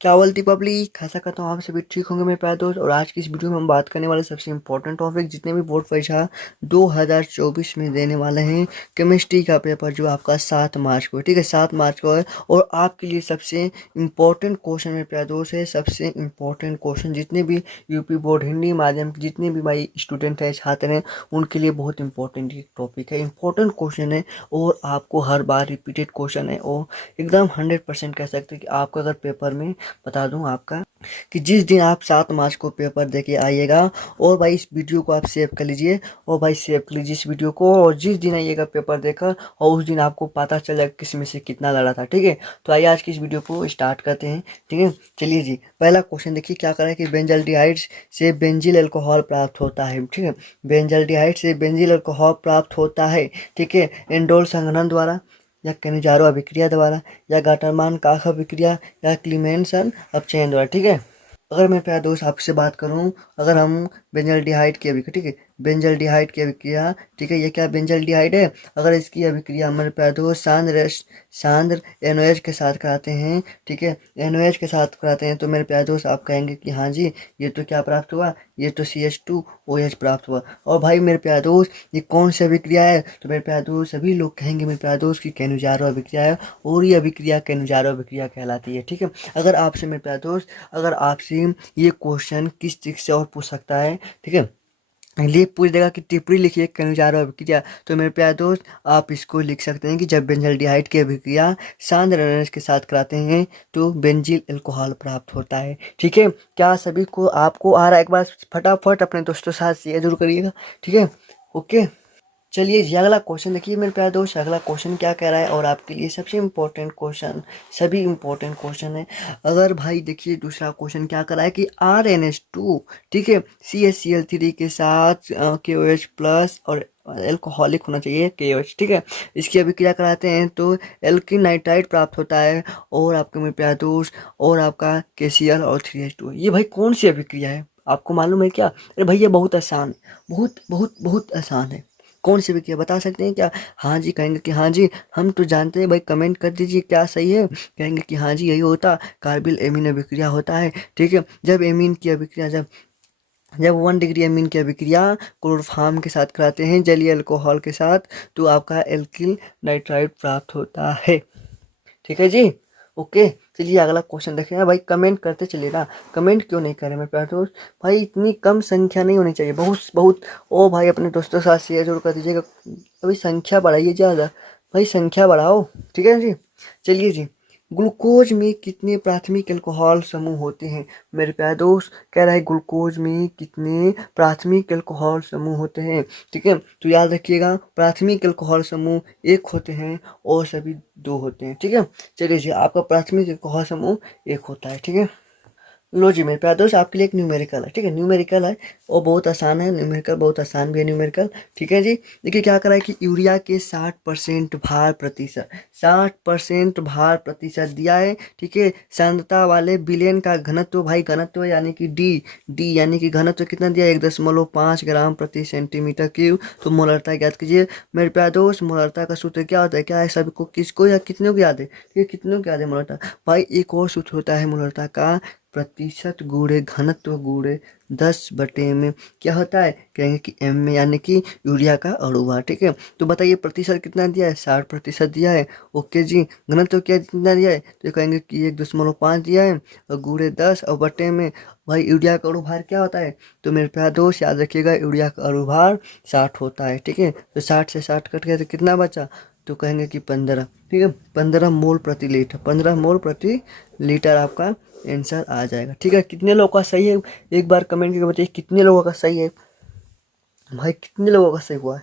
क्या बोलती पब्लिक, आशा करता हूँ आप सभी ठीक होंगे मेरे प्यारे दोस्त। और आज की इस वीडियो में हम बात करने वाले सबसे इम्पोर्टेंट टॉपिक, जितने भी बोर्ड परीक्षा 2024 में देने वाले हैं, केमिस्ट्री का पेपर जो आपका 7 मार्च को, ठीक है, 7 मार्च को है। और आपके लिए सबसे इम्पोर्टेंट क्वेश्चन मेरे प्यारे दोस्त है, सबसे इम्पोर्टेंट क्वेश्चन जितने भी यूपी बोर्ड हिंदी माध्यम के जितने भी भाई स्टूडेंट हैं, छात्र हैं, उनके लिए बहुत इंपॉर्टेंट टॉपिक है, इंपॉर्टेंट क्वेश्चन है। और आपको हर बार रिपीटेड क्वेश्चन है और एकदम 100% कह सकते हैं कि आपका अगर पेपर में बता दूं आपका कि जिस दिन आप 7 मार्च को पेपर दे के आइएगा, और भाई इस वीडियो को आप सेव कर लीजिए, और भाई सेव कर लीजिए इस वीडियो को, और जिस दिन आइएगा पेपर देकर, और उस दिन आपको पता चल जाएगा किस में से कितना लड़ा था, ठीक है। तो आइए आज की इस वीडियो को स्टार्ट करते हैं, ठीक है। चलिए जी, पहला क्वेश्चन देखिए क्या करा है कि बेंजल्डिहाइड्स से बेंजील अल्कोहल प्राप्त होता है, ठीक है। बेंजल्डिहाइड से बेंजील अल्कोहल प्राप्त होता है, ठीक है, एंडोल संघनन द्वारा, या केनिजारो अभिक्रिया द्वारा, या गाटरमान काख अभिक्रिया, या क्लीमेंसन अपचयन द्वारा, ठीक है। अगर मैं प्यारे दोस्त आपसे बात करूं, अगर हम बेंजल्डिहाइड की अभिक्रिया, ठीक है, बेंजल्डिहाइड की अभिक्रिया, ठीक है, ये क्या बेंजल्डिहाइड है। अगर इसकी अभिक्रिया हमारे प्यारे दोस्त सांद्र NOH के साथ कराते हैं, ठीक है, NOH के साथ कराते हैं, तो मेरे प्यारे दोस्त आप कहेंगे कि हाँ जी, ये तो क्या प्राप्त हुआ, ये तो CH2OH प्राप्त हुआ। और भाई मेरे प्यारे दोस्त, ये कौन सी अभिक्रिया है, तो मेरे प्यारे दोस्त सभी लोग कहेंगे मेरे प्यारे दोस्त की केनुजारो अभिक्रिया है, और ये अभिक्रिया केनुजारो अभिक्रिया कहलाती है, ठीक है। अगर आपसे मेरे प्यारे दोस्त, अगर आपसे ये क्वेश्चन किस चीज से और पूछ सकता है, ठीक है, ये पूछ देगा कि टिप्पणी लिखिए केनुजारो अभिक्रिया, तो मेरे प्यारे दोस्त आप इसको लिख सकते हैं कि जब बेंजल्डिहाइड की अभिक्रिया सांद्र NOH के साथ कराते हैं तो बेंजील अल्कोहल प्राप्त होता है, ठीक है। क्या सभी को आपको आ रहा है? एक बार फटाफट अपने दोस्तों के साथ शेयर जरूर करिएगा, ठीक है, ओके। चलिए जी, अगला क्वेश्चन देखिए मेरे प्यारे दोस्त, अगला क्वेश्चन क्या कह रहा है, और आपके लिए सबसे इम्पोर्टेंट क्वेश्चन, सभी इम्पोर्टेंट क्वेश्चन है। अगर भाई देखिए दूसरा क्वेश्चन क्या कर रहा है कि RNH2, ठीक है, CaCl3 के साथ KOH प्लस और एल्कोहलिक होना चाहिए KOH, ठीक है, इसकी अभिक्रिया कराते हैं तो एल्किन नाइट्राइड प्राप्त होता है, और आपके मेरे प्यारे दोस्त, और आपका KCl और 3H2। ये भाई कौन सी अभिक्रिया है, आपको मालूम है क्या? अरे भाई ये बहुत आसान है, बहुत बहुत बहुत आसान है। कौन सी विक्रिया बता सकते हैं क्या? हाँ जी कहेंगे कि हाँ जी हम तो जानते हैं भाई, कमेंट कर दीजिए क्या सही है। कहेंगे कि हाँ जी यही होता, कार्बिल एमीन अभिक्रिया होता है, ठीक है। जब एमीन की अभिक्रिया, जब जब 1 डिग्री एमीन की अभिक्रिया क्लोरोफॉर्म के साथ कराते हैं जलीय अल्कोहल के साथ, तो आपका एल्किल नाइट्राइड प्राप्त होता है, ठीक है जी, ओके। चलिए अगला क्वेश्चन देखें। भाई कमेंट करते चलिए ना, कमेंट क्यों नहीं करें मेरे प्यारे दोस्त, भाई इतनी कम संख्या नहीं होनी चाहिए, बहुत बहुत। ओ भाई अपने दोस्तों के साथ शेयर जरूर कर दीजिएगा, अभी संख्या बढ़ाइए ज़्यादा, भाई संख्या बढ़ाओ, ठीक है जी। चलिए जी, ग्लूकोज में कितने प्राथमिक अल्कोहल समूह होते हैं? मेरे प्यारे दोस्त कह रहा है ग्लूकोज में कितने प्राथमिक अल्कोहल समूह होते हैं, ठीक है। तो याद रखिएगा, प्राथमिक अल्कोहल समूह एक होते हैं और सभी दो होते हैं, ठीक है। चलिए जी, आपका प्राथमिक अल्कोहल समूह एक होता है, ठीक है। लो जी मेरे प्यारे दोस्त, आपके लिए एक न्यूमेरिकल है, ठीक है, न्यूमेरिकल है और बहुत आसान है, न्यूमेरिकल बहुत आसान भी है न्यूमेरिकल, ठीक है जी। देखिए क्या करा है कि यूरिया के 60% भार प्रतिशत, 60% भार प्रतिशत दिया है, ठीक है। सांद्रता वाले विलेन का घनत्व, भाई घनत्व यानी कि डी यानी कि घनत्व कितना दिया है, 1.5 ग्राम प्रति सेंटीमीटर क्यूब। तो मोलरता ज्ञात कीजिए मेरे प्यारे दोस्त, मोलरता का सूत्र क्या होता है, क्या है सबको, किसको या कितनों को याद है, ठीक है, कितनों को याद है मोलरता? भाई एक और सूत्र होता है मोलरता का, प्रतिशत गुणे घनत्व गुणे 10 में क्या होता है, कहेंगे कि M में, यानी कि यूरिया का अणुभार, ठीक है। तो बताइए प्रतिशत कितना दिया है, 60% दिया है, ओके जी। घनत्व क्या कितना दिया है, तो कहेंगे कि 1.5 दिया है, और गुणे 10 और बटे में, भाई यूरिया का अणुभार क्या होता है, तो मेरे प्यारे दोस्त याद रखिएगा यूरिया का अणुभार 60 होता है, ठीक है। तो 60 से 60 कट गया तो कितना बचा, तो कहेंगे कि 15, ठीक है, 15 मोल प्रति लीटर, 15 मोल प्रति लीटर आपका आंसर आ जाएगा, ठीक है। कितने लोगों का सही है, एक बार कमेंट करके बताइए कितने लोगों का सही है, भाई कितने लोगों का सही हुआ है,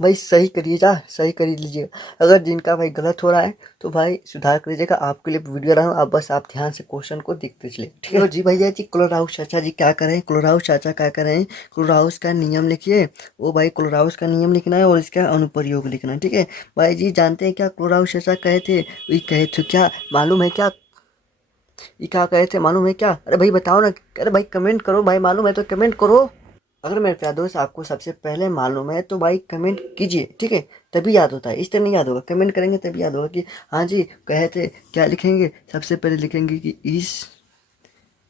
भाई सही करिए जा, सही कर लीजिएगा। अगर जिनका भाई गलत हो रहा है तो भाई सुधार कर लीजिएगा, आपके लिए वीडियो रहा हूँ, आप बस आप ध्यान से क्वेश्चन को देखते चलिए, ठीक है। तो जी भैया जी, क्लोराउस चाचा जी क्या करें, क्लोराउस चाचा क्या करें, क्लोराउस का नियम लिखिए, वो भाई क्लोराउस का नियम लिखना है और इसका अनुप्रयोग लिखना है, ठीक है। भाई जी जानते हैं क्या क्लोराउस चाचा कहे थे, ये कहे थे क्या मालूम है क्या, ये क्या कहे थे मालूम है क्या? अरे भाई बताओ ना, अरे भाई कमेंट करो भाई, मालूम है तो कमेंट करो। अगर मेरे प्यारे दोस्त आपको सबसे पहले मालूम है तो भाई कमेंट कीजिए, ठीक है, तभी याद होता है, इस तरह नहीं याद होगा, कमेंट करेंगे तभी याद होगा कि हाँ जी कहे थे। क्या लिखेंगे, सबसे पहले लिखेंगे कि इस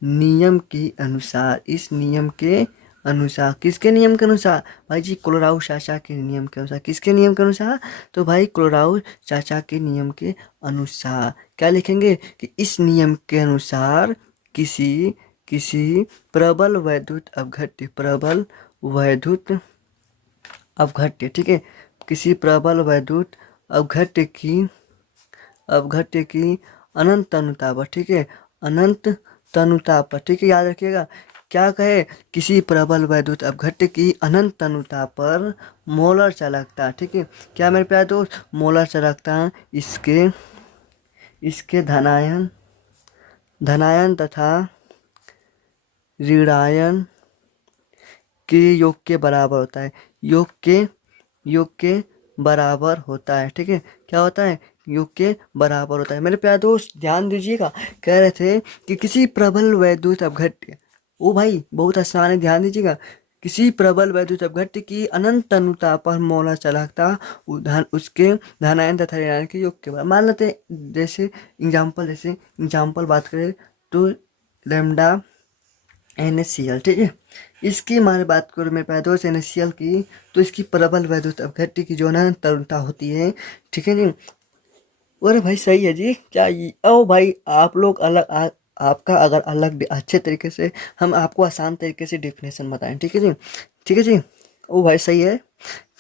नियम के अनुसार, इस नियम के अनुसार, किसके नियम के अनुसार भाई जी, कोलोराउ चाचा के नियम के अनुसार। किसके नियम के अनुसार, तो भाई कोलोराउ चाचा के नियम के अनुसार। क्या लिखेंगे कि इस नियम के अनुसार किसी किसी प्रबल वैद्युत अपघट्य, प्रबल वैद्युत अपघट्य, ठीक है, किसी प्रबल वैद्युत अपघट्य की, अपघट्य की अनंत तनुता पर, ठीक है, अनंत तनुता पर, ठीक है, याद रखिएगा। क्या कहे, किसी प्रबल वैद्युत अपघट्य की अनंत तनुता पर मोलर चालकता, ठीक है, क्या मेरे प्यारे दोस्त, मोलर चालकता इसके, इसके धनायन, धनायन तथा ऋणायन के योग के बराबर होता है, योग के, योग के बराबर होता है, ठीक है, क्या होता है, योग के बराबर होता है। मेरे प्यारे दोस्त ध्यान दीजिएगा, कह रहे थे कि किसी प्रबल वैद्युत अपघट्य, ओ भाई बहुत आसान है, ध्यान दीजिएगा, किसी प्रबल वैद्युत अपघट्य की अनंत तनुता पर मोलर चालकता उसके धनायन तथा ऋणायन के योग के बराबर। मान लेते हैं जैसे एग्जाम्पल, जैसे एग्जाम्पल बात करें तो लेमडा NaCl, ठीक है, इसकी मान बात करूँ मेरे पास दोस्त NaCl की, तो इसकी प्रबल वैद्युत अपघट्य की जो अनंत तरुणता होती है, ठीक है जी। अरे भाई सही है जी, क्या ओ भाई आप लोग अलग आपका अगर अलग अच्छे तरीके से, हम आपको आसान तरीके से डेफिनेशन बताएं, ठीक है जी, ठीक है जी, ओ भाई सही है,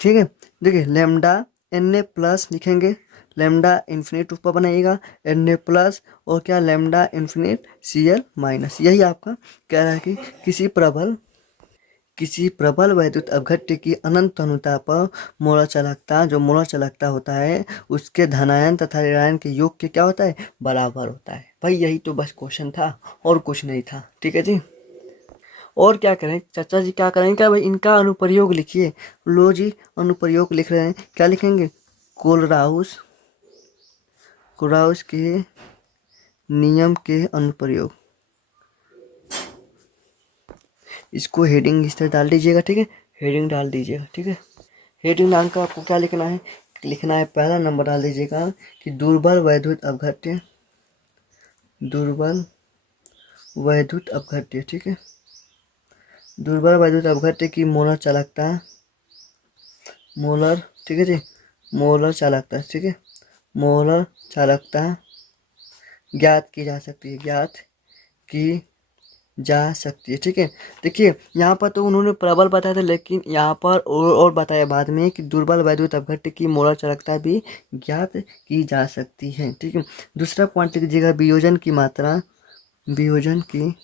ठीक है। देखिए लेमडा Na प्लस लिखेंगे, लेमडा इन्फिनिट ऊपर बनाइएगा, Na प्लस और क्या लेमडा इन्फिनिट Cl माइनस, यही आपका कह रहा है कि किसी प्रबल, किसी प्रबल वैद्युत अपघट्य की अनंत तनुता पर मोलर चालकता, जो मोलर चालकता होता है उसके धनायन तथा ऋणायन के योग के क्या होता है, बराबर होता है। भाई यही तो बस क्वेश्चन था और कुछ नहीं था, ठीक है जी। और क्या करें चाचा जी, क्या करेंगे, क्या भाई इनका अनुप्रयोग लिखिए। लो जी अनुप्रयोग लिख रहे हैं, क्या लिखेंगे, कोलराउस, कोलराउस के नियम के अनुप्रयोग, इसको हेडिंग इस तरह डाल दीजिएगा, ठीक है, हेडिंग डाल दीजिएगा, ठीक है। हेडिंग नाम का आपको क्या लिखना है, लिखना है पहला नंबर डाल दीजिएगा कि दुर्बल वैद्युत अपघट्य, दुर्बल वैद्युत अपघट्य, ठीक है, दुर्बल वैद्युत अपघट्य की मोलर चालकता, मोलर, ठीक है जी, मोलर चालकता, ठीक है, मोलर चालकता ज्ञात की जा सकती है, ज्ञात की जा सकती है, ठीक है। देखिए यहाँ पर तो उन्होंने प्रबल बताया था, लेकिन यहाँ पर और बताया बाद में कि दुर्बल वैद्युत अपघट्य की मोलर चालकता भी ज्ञात की जा सकती है, ठीक है। दूसरा पॉइंट लीजिएगा, वियोजन की मात्रा, वियोजन की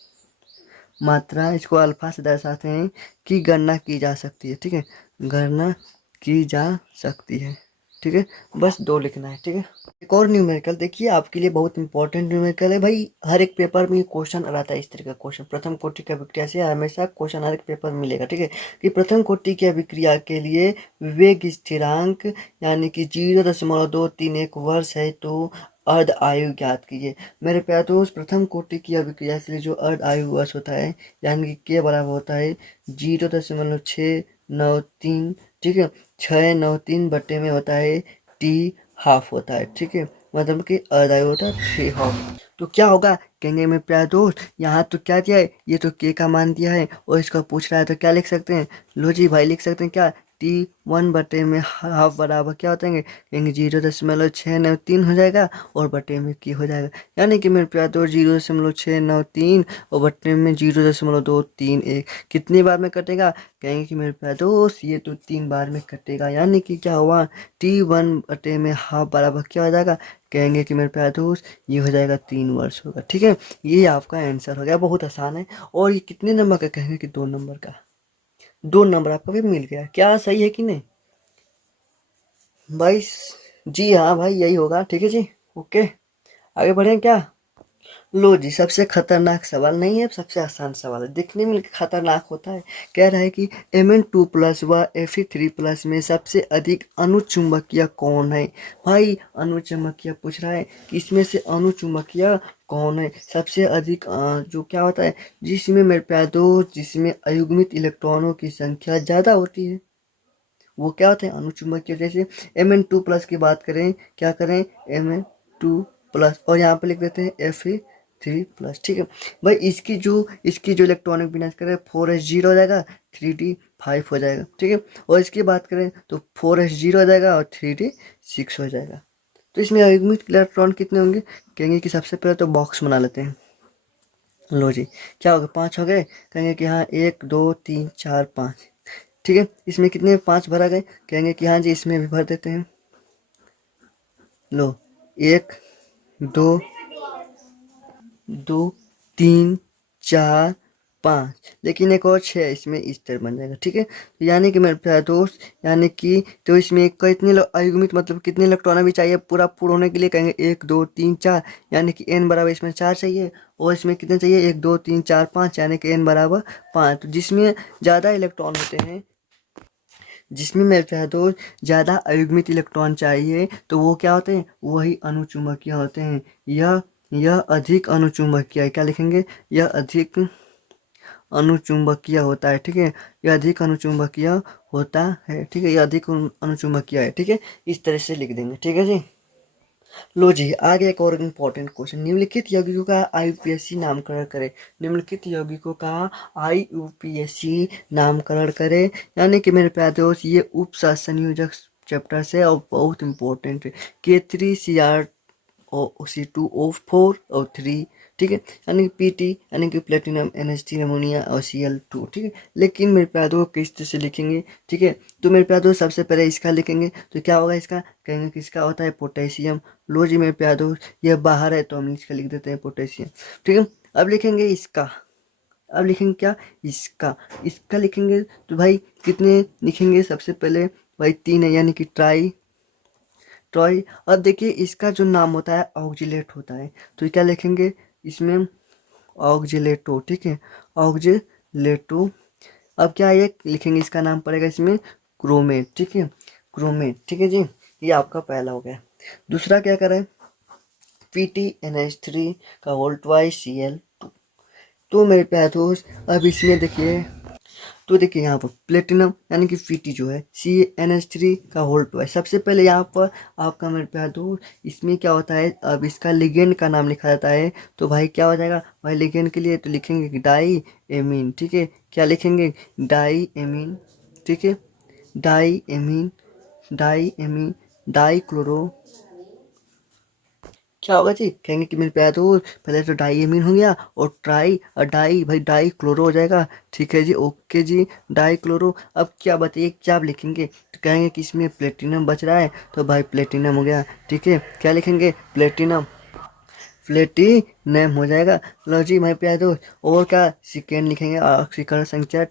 मात्रा, इसको अल्फा से दर्शाते हैं, की गणना की जा सकती है, ठीक है, गणना की जा सकती है, ठीक है, बस दो लिखना है, ठीक है। एक और न्यूमेरिकल देखिए आपके लिए बहुत इंपॉर्टेंट न्यूमेरिकल है भाई, हर एक पेपर में क्वेश्चन आता है इस तरह का क्वेश्चन, प्रथम कोटि की अभिक्रिया से हमेशा क्वेश्चन हर एक पेपर में मिलेगा, ठीक है, कि प्रथम कोटि की अभिक्रिया के लिए वेग स्थिरांक यानी कि 0.231 वर्ष है तो अर्ध आयु ज्ञात कीजिए। मेरे प्यारे दोस्त प्रथम कोटि की अभिक्रिया के लिए जो अर्ध आयु वर्ष होता है यानी कि के बराबर होता है 0.693, ठीक है, 693 में होता है टी हाफ होता है, ठीक है, मतलब कि अर्ध आयु होता है 3 हाफ। तो क्या होगा, कहेंगे मेरे प्यारे दोस्त यहाँ तो क्या दिया है, ये तो के का मान दिया है और इसका पूछ रहा है, तो क्या लिख सकते हैं, लो जी भाई लिख सकते हैं क्या, T1 में हाफ बराबर क्या होता है, कहेंगे 0.693 हो जाएगा और बटे में की हो जाएगा, यानी कि मेरे प्यारे दोस्त 0.693 और बटे में 0.231 कितनी बार में कटेगा, कहेंगे कि मेरे प्यारे दोस्त ये तो 3 बार में कटेगा, यानी कि क्या हुआ, T1 में हाफ बराबर क्या हो जाएगा, कहेंगे कि मेरे प्यारे दोस्त ये हो जाएगा 3 वर्ष होगा, ठीक है। ये आपका आंसर हो गया, बहुत आसान है। और ये कितने नंबर का, कहेंगे कि 2 नंबर का, 2 नंबर आपका भी मिल गया, क्या सही है कि नहीं भाई, जी हाँ भाई यही होगा, ठीक है जी, ओके, आगे बढ़ें क्या। लो जी, सबसे खतरनाक सवाल नहीं है, सबसे आसान सवाल है, दिखने में खतरनाक होता है। कह रहा है कि Mn2+ व Fe3+ में सबसे अधिक अनुचुंबकीय कौन है। भाई अनुचुंबकीय पूछ रहा है कि इसमें से अनुचुंबकीय कौन है सबसे अधिक, जो क्या होता है, जिसमें मेरे प्यारे दोस्त, जिसमें अयुग्मित इलेक्ट्रॉनों की संख्या ज़्यादा होती है, वो क्या होते हैं अनुचुंबकीय। जैसे Mn2+ की बात करें, क्या करें, Mn2+, और यहाँ पे लिख देते हैं Fe3+, ठीक है। भाई इसकी जो इलेक्ट्रॉनिक विन्यास करें, 4s0 हो जाएगा, 3d5 हो जाएगा, ठीक है। और इसकी बात करें तो 4s0 हो जाएगा और 3d6 हो जाएगा। तो इसमें अयुग्मित इलेक्ट्रॉन कितने होंगे, कहेंगे कि सबसे पहले तो बॉक्स बना लेते हैं। लो जी, क्या हो गया, 5 हो गए, कहेंगे कि हाँ 1 2 3 4 5, ठीक है। इसमें कितने 5 भरा गए, कहेंगे कि हाँ जी इसमें भी भर देते हैं। लो, 1 2 3 4 5, लेकिन एक और 6 इसमें इस तरह बन जाएगा, ठीक है। तो यानी कि मेरे प्यारे दोस्त, यानी कि तो इसमें कितने अयुग्मित मतलब कितने इलेक्ट्रॉन भी चाहिए पूरा पूर्ण होने के लिए, कहेंगे 1 2 3 4, यानी कि n बराबर इसमें 4 चाहिए, और इसमें कितने चाहिए 1 2 3 4 5, यानी कि n बराबर 5। तो जिसमें ज़्यादा इलेक्ट्रॉन होते हैं, जिसमें मेरे प्यारे दोस्त ज़्यादा अयुग्मित इलेक्ट्रॉन चाहिए, तो वो क्या होते हैं, वही अनुचुंबकीय होते हैं। यह अधिक अनुचुंबकीय है, क्या लिखेंगे, यह अधिक अनुचुंबकीय होता है, ठीक है। यह अधिक अनुचुंबकीय होता है, ठीक है, यह अधिक अनुचुंबकीय है, ठीक है। इस तरह से लिख देंगे, ठीक है जी। लो जी, आगे एक और इम्पोर्टेंट क्वेश्चन, निम्नलिखित यौगिकों का आईयूपीएसी नामकरण करें। निम्नलिखित यौगिकों का आईयूपीएसी नामकरण करें, यानी कि मेरे प्यारे दोस्त ये उपसह संयोजक चैप्टर से और बहुत इंपॉर्टेंट है। K3Cr और C2O4 और 3, ठीक है, यानी कि Pt यानी कि प्लेटिनम, NH3 अमोनिया और Cl2, ठीक है। लेकिन मेरे प्यारे दोस्त किस तरह से लिखेंगे, ठीक है। तो मेरे प्यारे दोस्त सबसे पहले इसका लिखेंगे, तो क्या होगा इसका, कहेंगे कि इसका होता है पोटेशियम। लो जी मेरे प्यारे दोस्त, ये बाहर है तो हम इसका लिख देते हैं पोटेशियम, ठीक है। अब लिखेंगे इसका, अब लिखेंगे क्या, इसका इसका लिखेंगे, तो भाई कितने लिखेंगे, सबसे पहले भाई 3 है, यानी कि ट्राई। अब देखिए इसका जो नाम होता है ऑक्जिलेट होता है, तो क्या लिखेंगे इसमें, ऑक्जिलेटो, ठीक है, ऑक्जिलेटो। अब क्या ये लिखेंगे, इसका नाम पड़ेगा इसमें क्रोमेट, ठीक है, क्रोमेट, ठीक है जी। ये आपका पहला हो गया। दूसरा क्या करें, PtNH3 का होल ट्वाइस Cl2। तो मेरे प्यारे दोस्त अब इसमें देखिए, तो देखिए यहाँ पर प्लेटिनम यानी कि Pt जो है CnH3 का होल ट्वाइस। सबसे पहले यहाँ पर आपका मेरे प्यारे दोस्त इसमें क्या होता है, अब इसका लिगेंड का नाम लिखा जाता है, तो भाई क्या हो जाएगा, भाई लिगेंड के लिए तो लिखेंगे डाई एमीन, ठीक है, क्या लिखेंगे, डाई एमीन, ठीक है, diamine, diamine, dichloro, क्या होगा जी, कहेंगे कि मेरे प्यारे दोस्त पहले तो डाई एमीन हो गया, और ट्राई और डाई, भाई डाई क्लोरो हो जाएगा, ठीक है जी, ओके जी, डाई क्लोरो। अब क्या बताइए क्या आप लिखेंगे, तो कहेंगे कि इसमें प्लेटिनम बच रहा है, तो भाई प्लेटिनम हो गया, ठीक है, क्या लिखेंगे, प्लेटिनम, प्लेटिनम हो जाएगा। लो जी भाई प्यारे दोस्त, और क्या सेकेंड लिखेंगे, ऑक्सीकरण संख्या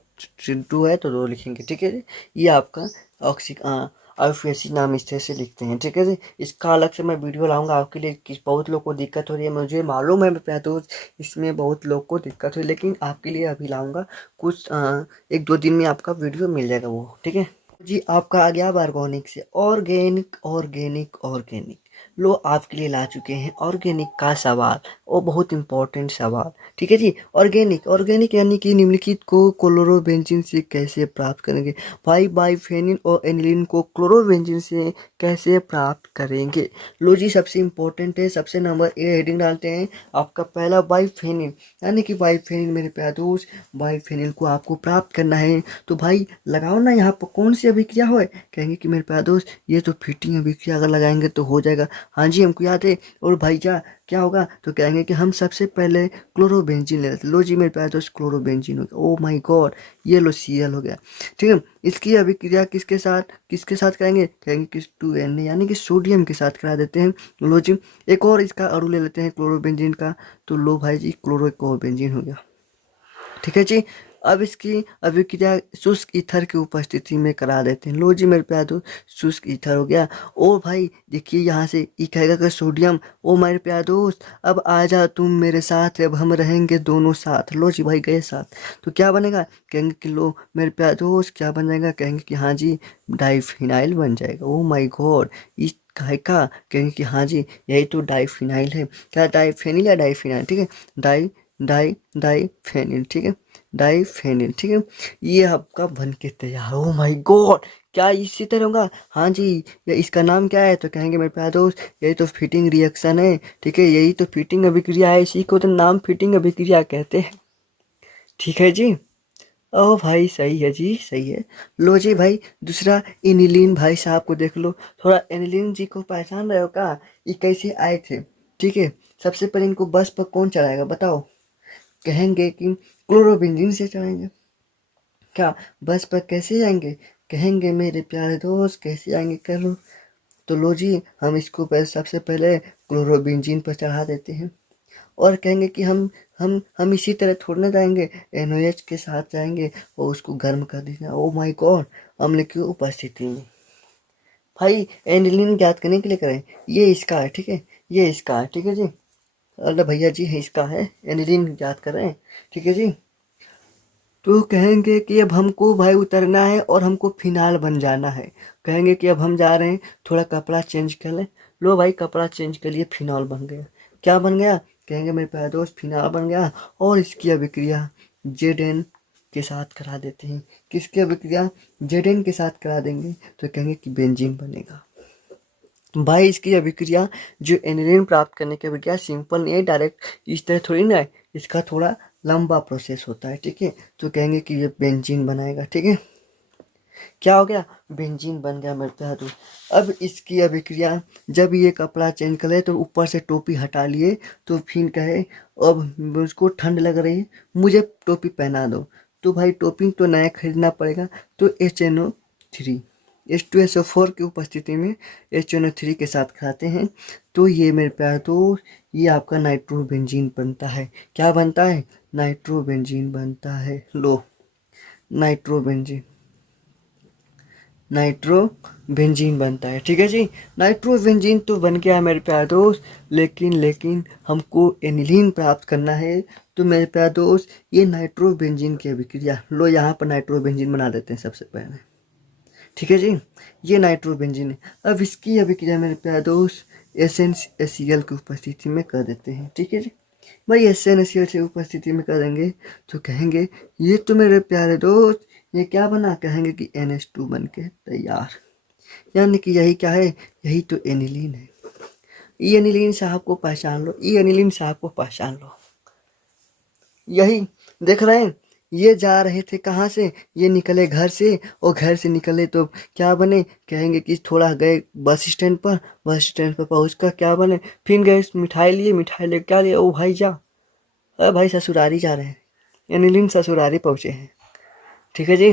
2 है तो 2 लिखेंगे, ठीक है जी। ये आपका आईयूपीएसी नाम इस तरह से लिखते हैं, ठीक है जी। इसका अलग से मैं वीडियो लाऊंगा आपके लिए, किस बहुत लोग को दिक्कत हो रही है, मुझे मालूम है मेरे प्यारे दोस्त, इसमें बहुत लोग को दिक्कत हुई, लेकिन आपके लिए अभी लाऊंगा, कुछ 1 2 दिन में आपका वीडियो मिल जाएगा वो, ठीक है जी। आपका आ गया अब ऑर्गेनिक से, ऑर्गेनिक ऑर्गेनिक ऑर्गेनिक। लो आपके लिए ला चुके हैं ऑर्गेनिक का सवाल, और बहुत इंपॉर्टेंट सवाल, ठीक है जी। ऑर्गेनिक ऑर्गेनिक यानी कि निम्नलिखित को क्लोरोबेंजीन से कैसे प्राप्त करेंगे, भाई बाइफेनिल और एनिलीन को क्लोरोबेंजीन से कैसे प्राप्त करेंगे। लो जी सबसे इंपॉर्टेंट है, सबसे नंबर ए हेडिंग डालते हैं आपका पहला बाइफेनिल, यानी कि बाइफेनिल मेरे प्यारे दोस्त, बाइफेनिल को आपको प्राप्त करना है, तो भाई लगाओ ना यहाँ पर कौन सी अभिक्रिया हो, कहेंगे कि मेरे प्यारे दोस्त ये तो फिटिंग अभिक्रिया अगर लगाएंगे तो हो जाएगा, हाँ जी हमको याद है। और भाई क्या होगा, तो कहेंगे कि हम सबसे पहले क्लोरोबेंजीन ले लेते, लो जी मेरे प्यारे दोस्त क्लोरोबेंजीन हो गया, ओ माय गॉड, ये लो Cl हो गया, ठीक है। इसकी अभिक्रिया किसके साथ करेंगे, कहेंगे कि 2Na यानी कि सोडियम के साथ करा देते हैं। लो जी एक और इसका अणु ले लेते हैं क्लोरोबेंजीन का, तो लो भाई जी क्लोरोकोबेंजीन हो गया, ठीक है जी। अब इसकी अभिक्रिया शुष्क ईथर की उपस्थिति में करा देते हैं। लो जी मेरे प्यारे दोस्त, शुष्क ईथर हो गया। ओ भाई देखिए यहाँ से ई कहेगा कि सोडियम। ओ मेरे प्यारे दोस्त अब आजा तुम मेरे साथ, अब हम रहेंगे दोनों साथ। लो जी भाई गए साथ, तो क्या बनेगा, कहेंगे कि लो मेरे प्यारे दोस्त क्या बन जाएगा, कहेंगे कि हाँ जी डाइफिनाइल बन जाएगा। ओ माय गॉड, इस काहे का, कहेंगे कि हाँ जी यही तो डाइफिनाइल है। क्या डाइफेनिल या डाइफिनाइल, ठीक है, डाई डाई डाइफेनिल, ठीक है, डाइफेनिल, ठीक है। ये आपका बन के तैयार। ओ माय गॉड, क्या इसी तरह होगा, हाँ जी। ये इसका नाम क्या है, तो कहेंगे मेरे प्यारे दोस्त यही तो फिटिंग रिएक्शन है, ठीक है, यही तो फिटिंग अभिक्रिया है, इसी को तो नाम फिटिंग अभिक्रिया कहते हैं, ठीक है जी। ओ भाई सही है जी, सही है। लो जी भाई दूसरा एनिलीन, भाई साहब को देख लो थोड़ा, एनिलीन जी को पहचान रहे हो का, ये कैसे आए थे, ठीक है। सबसे पहले इनको बस पर कौन चलाएगा बताओ, कहेंगे कि क्लोरोबेंजीन से चलाएंगे। क्या बस पर कैसे जाएंगे, कहेंगे मेरे प्यारे दोस्त कैसे आएंगे करो, तो लो जी हम इसको सबसे पहले क्लोरोबेंजीन पर चढ़ा देते हैं, और कहेंगे कि हम इसी तरह थोड़ना जाएंगे, NOH के साथ जाएंगे और उसको गर्म कर देना। ओ माय गॉड, अम्ल की उपस्थिति में। भाई एनिलीन ज्ञात करने के लिए करें, ये इसका है, ठीक है, ये इसका है, ठीक है जी। अरे भैया जी है, इसका है, एनिलीन ज्ञात कर रहे हैं, ठीक है जी। तो कहेंगे कि अब हमको भाई उतरना है और हमको फिनाल बन जाना है, कहेंगे कि अब हम जा रहे हैं, थोड़ा कपड़ा चेंज कर लें। लो भाई कपड़ा चेंज कर लिए, फिनॉल बन गया। क्या बन गया, कहेंगे मेरे प्यारे दोस्त फिनाल बन गया, और इसकी अभिक्रिया जेड के साथ करा देते हैं। किसकी अभिक्रिया, जेड के साथ करा देंगे, तो कहेंगे कि बेंजीन बनेगा। भाई इसकी अभिक्रिया जो एनिलीन प्राप्त करने की अभिक्रिया सिंपल नहीं है, डायरेक्ट इस तरह थोड़ी ना है, इसका थोड़ा लंबा प्रोसेस होता है, ठीक है। तो कहेंगे कि ये बेंजीन बनाएगा, ठीक है। क्या हो गया, बेंजीन बन गया मेरे प्यारे। अब इसकी अभिक्रिया जब ये कपड़ा चेंज करे तो ऊपर से टोपी हटा लिए, तो फिर कहे अब उसको ठंड लग रही है मुझे टोपी पहना दो, तो भाई टोपी तो नया खरीदना पड़ेगा, तो HNO3 H2SO4 की उपस्थिति में HNO3 के साथ खाते हैं, तो ये मेरे प्यारे दोस्त ये आपका नाइट्रोबेंजीन बनता है। क्या बनता है, नाइट्रोबेंजीन बनता है। लो नाइट्रोबेंजीन, नाइट्रोबेंजीन बनता है, ठीक है जी। नाइट्रोबेंजीन तो बन गया मेरे प्यारे दोस्त, लेकिन हमको एनिलीन प्राप्त करना है, तो मेरे प्यारे दोस्त ये नाइट्रोबेंजीन की अभिक्रिया, लो यहाँ पर नाइट्रोबेंजीन बना देते हैं सबसे पहले, ठीक है जी। ये नाइट्रोबेंजीन है। अब इसकी अभिक्रिया मेरे प्यारे दोस्त SnHCl की उपस्थिति में कर देते हैं, ठीक है जी। भाई SnHCl की उपस्थिति में करेंगे, तो कहेंगे ये तो मेरे प्यारे दोस्त ये क्या बना, कहेंगे कि NH2 बन के तैयार। यानी कि यही क्या है, यही तो एनिलीन है। ई एनिलीन साहब को पहचान लो, ई एनिलीन साहब को पहचान लो। यही देख रहे हैं, ये जा रहे थे कहाँ से, ये निकले घर से, और घर से निकले तो क्या बने, कहेंगे कि थोड़ा गए बस स्टैंड पर, बस स्टैंड पर पहुँच कर क्या बने, फिर गए मिठाई लिए, मिठाई ले क्या लिए, ओ भाई जा, अरे भाई ससुरारी जा रहे हैं, एनिलीन ससुरारी पहुँचे हैं, ठीक है जी।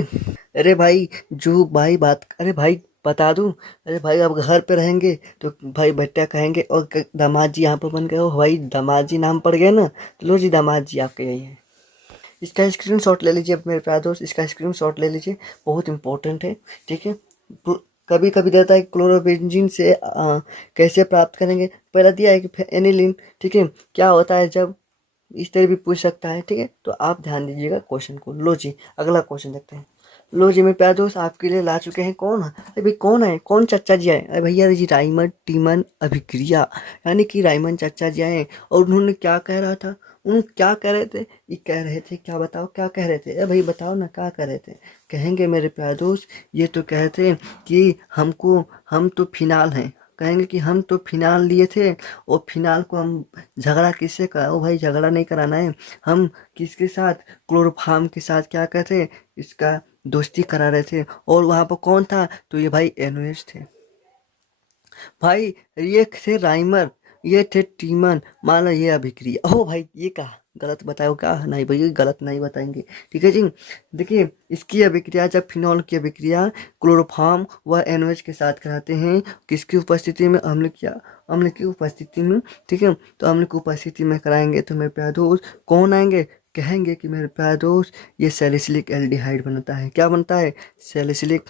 अरे भाई जो भाई बात, अरे भाई बता दूं, अरे भाई अब घर पे रहेंगे तो भाई बेटा कहेंगे और दामाद जी यहाँ पर बन गए हो भाई, दामाद जी नाम पड़ गया ना, तो लो जी दामाद जी आपके यही है। इसका स्क्रीनशॉट ले लीजिए मेरे प्यारे दोस्त, इसका स्क्रीनशॉट ले लीजिए, बहुत इंपॉर्टेंट है, ठीक है। कभी कभी देता है क्लोरोबेंजीन से कैसे प्राप्त करेंगे, पहला दिया है कि एनिलीन, ठीक है। क्या होता है जब, इस तरह भी पूछ सकता है, ठीक है, तो आप ध्यान दीजिएगा क्वेश्चन को। लो जी अगला क्वेश्चन देखते हैं। लो जी मेरे प्यारे दोस्त आपके लिए ला चुके हैं, कौन है अरे भाई, कौन है, कौन चचा जी आए, अरे भैया जी राइमंड टीमन अभिक्रिया, यानी कि राइमंड चचा जी आए, और उन्होंने क्या कह रहा था, उन क्या कह रहे थे, ये कह रहे थे, क्या बताओ क्या कह रहे थे, अरे भाई बताओ ना क्या कह रहे थे, कहेंगे मेरे प्यारे दोस्त ये तो कहते कि हम तो फिनाल हैं, कहेंगे कि हम तो फिनाल लिए थे, और फिनाल को हम झगड़ा किससे करा, ओ भाई झगड़ा नहीं कराना है, हम किसके साथ, क्लोरोफार्म के साथ क्या कहते हैं, इसका दोस्ती करा रहे थे, और वहाँ पर कौन था, तो ये भाई NOH थे, भाई ये थे राइमर, ये थे टीमन, मान लो ये अभिक्रिया, ओ भाई ये कहा गलत बताओ, क्या नहीं भैया गलत नहीं बताएंगे, ठीक है जी। देखिए इसकी अभिक्रिया जब फिनॉल की अभिक्रिया क्लोरोफॉर्म व NOH के साथ कराते हैं, किसकी उपस्थिति में, अम्ल की उपस्थिति में, ठीक है। तो अम्ल की उपस्थिति में कराएंगे तो मेरे प्यारे दोस्त कौन आएंगे, कहेंगे कि मेरे प्यारे दोस्त ये सैलिसिलिक एल्डिहाइड बनता है। क्या बनता है? सैलिसिलिक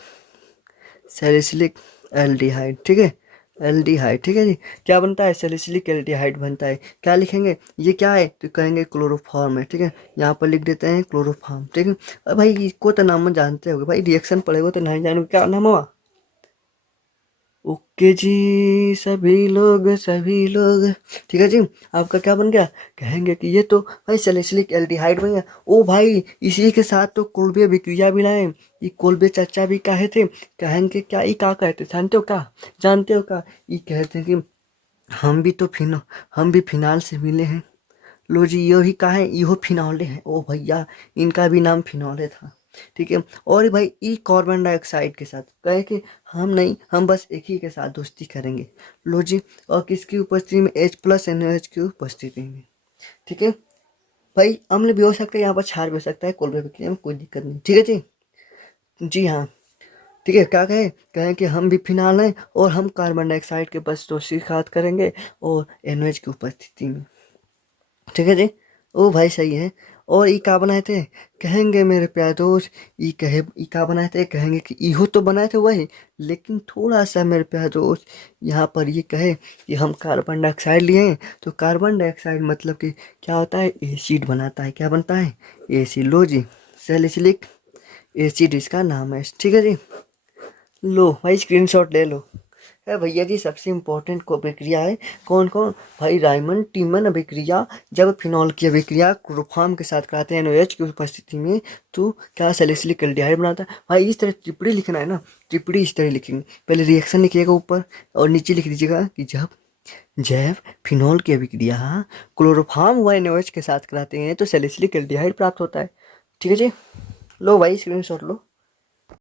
सैलिसिलिक एल्डिहाइड, ठीक है, एल्डिहाइड, ठीक है जी। क्या बनता है? सैलिसिलिक एल्डिहाइड बनता है। क्या लिखेंगे? ये क्या है? तो कहेंगे क्लोरोफॉर्म है, ठीक है। यहाँ पर लिख देते हैं क्लोरोफॉर्म, ठीक है। अब भाई इसको तो नाम जानते होगे भाई, रिएक्शन पढ़ेगा तो नहीं जानोगे क्या नाम हुआ। ओके जी, सभी लोग ठीक है जी। आपका क्या बन गया? कहेंगे कि ये तो भाई सैलिसिलिक एल्डिहाइड बन गया। ओ भाई इसी के साथ तो कोलबे विक्रिया भी लाए। ये कोलबे चाचा भी काहे थे? कहेंगे क्या ये क्या कहते जानते हो क्या? जानते हो क्या? ये कहते हैं कि हम भी तो हम भी फिनाल से मिले हैं। लो जी, यो ही का है, इहो फिनौले है। ओ भैया इनका भी नाम फिनौले था, ठीक है। और भाई ई कार्बन डाइऑक्साइड के साथ कहे कि हम नहीं, हम बस एक ही के साथ दोस्ती करेंगे। लो जी, और किसकी उपस्थिति में? H+NOH की उपस्थिति में, ठीक है। भाई अम्ल भी हो सकता है, यहाँ पर क्षार भी हो सकता है, कोलबे प्रक्रिया में कोई दिक्कत नहीं, ठीक है जी। जी हाँ, ठीक है। क्या कहे? कहें कि हम भी फिनाल हैं और हम कार्बन डाइऑक्साइड के बस दोस्ती खात करेंगे और NOH की उपस्थिति में, ठीक है जी। ओ भाई सही है। और ई का बनाए थे? कहेंगे मेरे प्यारे दोस्त ई का बनाए थे? कहेंगे कि इहो तो बनाए थे वही, लेकिन थोड़ा सा मेरे प्यारे दोस्त यहाँ पर ये कहे कि हम कार्बन डाइऑक्साइड लिए हैं। तो कार्बन डाइऑक्साइड मतलब कि क्या होता है? एसिड बनाता है। क्या बनता है? एसिड। लो जी, सैलिसिलिक एसिड इसका नाम है, ठीक है जी। लो भाई स्क्रीनशॉट ले लो। है भैया जी, सबसे इम्पोर्टेंट को अभिक्रिया है। कौन कौन? भाई रायमंड टीमन अभिक्रिया, जब फिनॉल की अभिक्रिया क्लोरोफॉर्म के साथ कराते हैं NOH की उपस्थिति में, तो क्या सैलिसिलिक एल्डिहाइड बनाता है। भाई इस तरह टिप्पणी लिखना है ना, टिप्पणी इस तरह लिखेंगे। पहले रिएक्शन लिखिएगा ऊपर और नीचे लिख दीजिएगा कि जब जैव फिनॉल की अभिक्रिया क्लोरोफॉर्म व NOH के साथ कराते हैं तो सैलिसिलिक एल्डिहाइड प्राप्त होता है, ठीक है जी। लो भाई स्क्रीनशॉट लो।